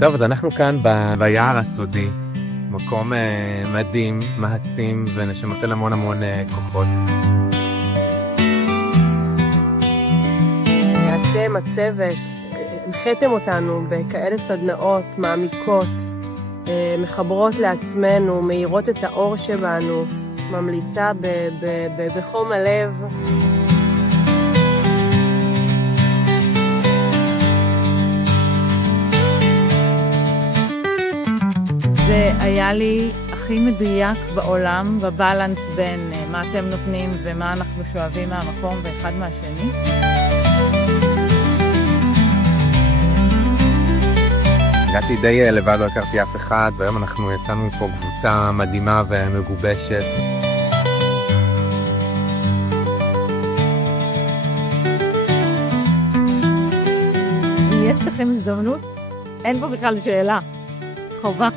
טוב, אז אנחנו כאן ביער הסודי, מקום מדהים, מעצים ונותן המון כוחות. אתם, הצוות, הנחיתם אותנו בכאלה סדנאות מעמיקות, מחברות לעצמנו, מאירות את האור שבנו, ממליצה בחום הלב. זה היה לי הכי מדויק בעולם, בבלנס בין מה אתם נותנים ומה אנחנו שואבים מהמקום ואחד מהשני. הגעתי די לבד, לא הכרתי אף אחד, והיום אנחנו יצאנו מפה קבוצה מדהימה ומגובשת. אם יש לכם הזדמנות, אין פה בכלל שאלה. חובה.